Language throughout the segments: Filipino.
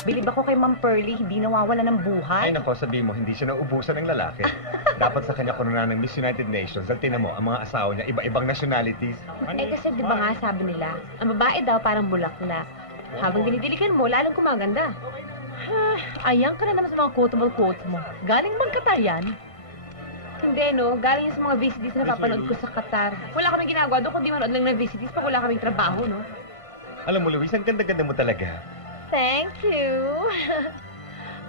Bilib ako kay Ma'am Pearly, hindi nawawala ng buhay. Ay nako, sabihin mo, hindi siya nauubusan ng lalaki. Dapat sa kanya kununan ng Miss United Nations. Dahil tinan mo, ang mga asawa niya, iba-ibang nationalities. Kasi di ba nga sabi nila, ang babae daw parang bulaklak. Habang dinidilikan mo, lalong kumaganda. Ayan ka na naman sa mga quotable quotes mo. Galing bang Qatar yan? Hindi, no? Galing yun sa mga VCDs na napapanood ko sa Qatar. Wala kaming ginagawa doon, kundi manood lang ng VCDs pag wala kaming trabaho, no? Alam mo, Luis, ang ganda-ganda mo talaga. Thank you.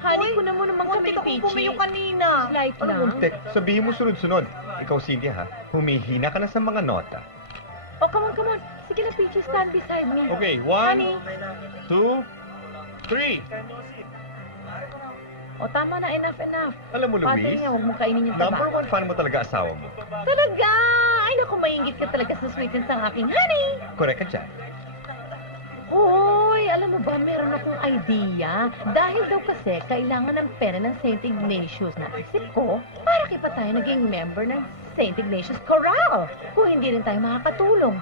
Honey, ko na mo naman kami, Muntik akong Peachy. pumiyo kanina. Slight Ano lang. muntik? Sabihin mo sunod-sunod. Ikaw, Cynthia, ha? Humihina ka na sa mga nota. Oh, come on. Sige na, Peachy, stand beside me. Okay, Honey. 1, 2, 3. O, tama na, enough. Alam mo, Pati Luis, nga, huwag mong kainin yung number taba. 1 fan mo talaga asawa mo. Talaga! Ay, naku, maingit ka talaga sa sweetness ng aking honey. Correct ka dyan. Hoy, alam mo ba, meron akong idea. Dahil daw kasi, kailangan ng pera ng St. Ignatius. Naisip ko, para pa tayo naging member ng St. Ignatius Chorale. Kung hindi rin tayo makakatulong.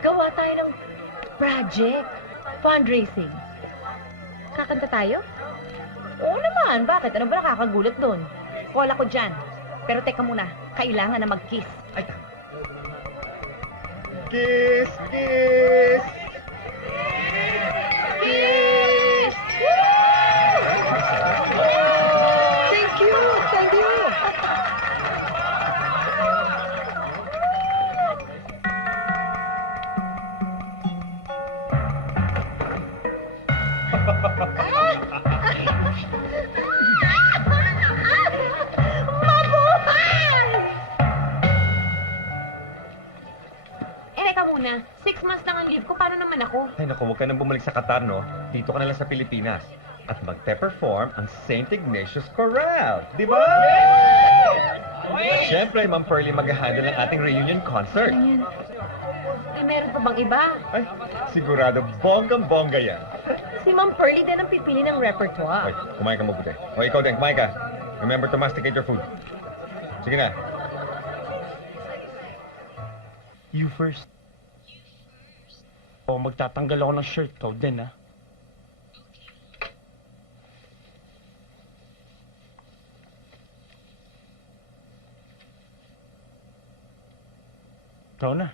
Gawa tayo ng project, fundraising. Kakanta tayo? Oo naman, bakit? Ano ba nakakagulat doon? Call ako dyan. Pero teka muna, kailangan na mag-kiss. Ay, tama. Kiss! Kiss! Kiss! Thank you! Thank you! Teka muna, 6 months lang ang leave ko, paano naman ako? Ay, naku, huwag ka nang bumalik sa Qatar, no? Dito ka na lang sa Pilipinas. At magpe-perform ang St. Ignatius Chorale. Di ba? Siyempre, Ma'am Pearly mag-handle ng ating reunion concert. Ayan. Ay, meron pa bang iba? Ay, sigurado, bonggang-bongga yan. Si Ma'am Pearly din ang pipili ng repertoire. Ay, kumain ka mabuti. O, ikaw din, kumain ka. Remember to masticate your food. Sige na. You first. O, magtatanggal ako ng shirt ko din, ha? Ikaw na.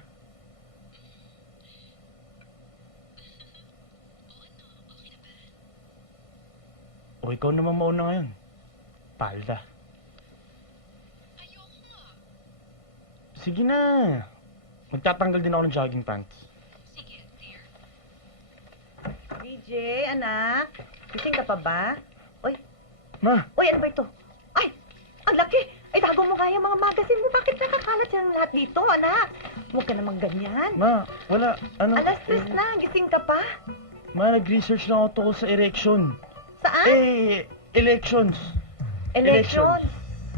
O, ikaw naman mauna ngayon. Palda. Sige na. Magtatanggal din ako ng jogging pants. BJ, anak. Gising ka pa ba? Uy, Ma, ano ba ito? Ay, ang laki! Ay, tago mo nga yung mga magazine mo. Bakit nakakalat yan lahat dito, anak? Huwag ka namang ganyan. ma, wala, ano? Alas 3 na, gising ka pa? Ma, nag-research lang ako tungkol sa erection. Saan? Elections. Elections.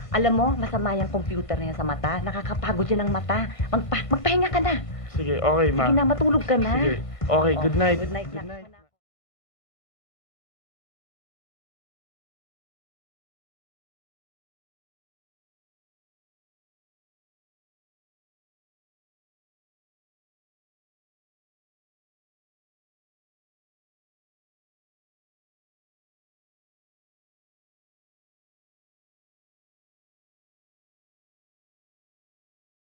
Alam mo, masama yung computer na yan sa mata. Nakakapagod yan ang mata. Magpahinga ka na. Sige, okay, ma. Sige na, matulog ka na. Sige, okay, good night. Good night Good na. night.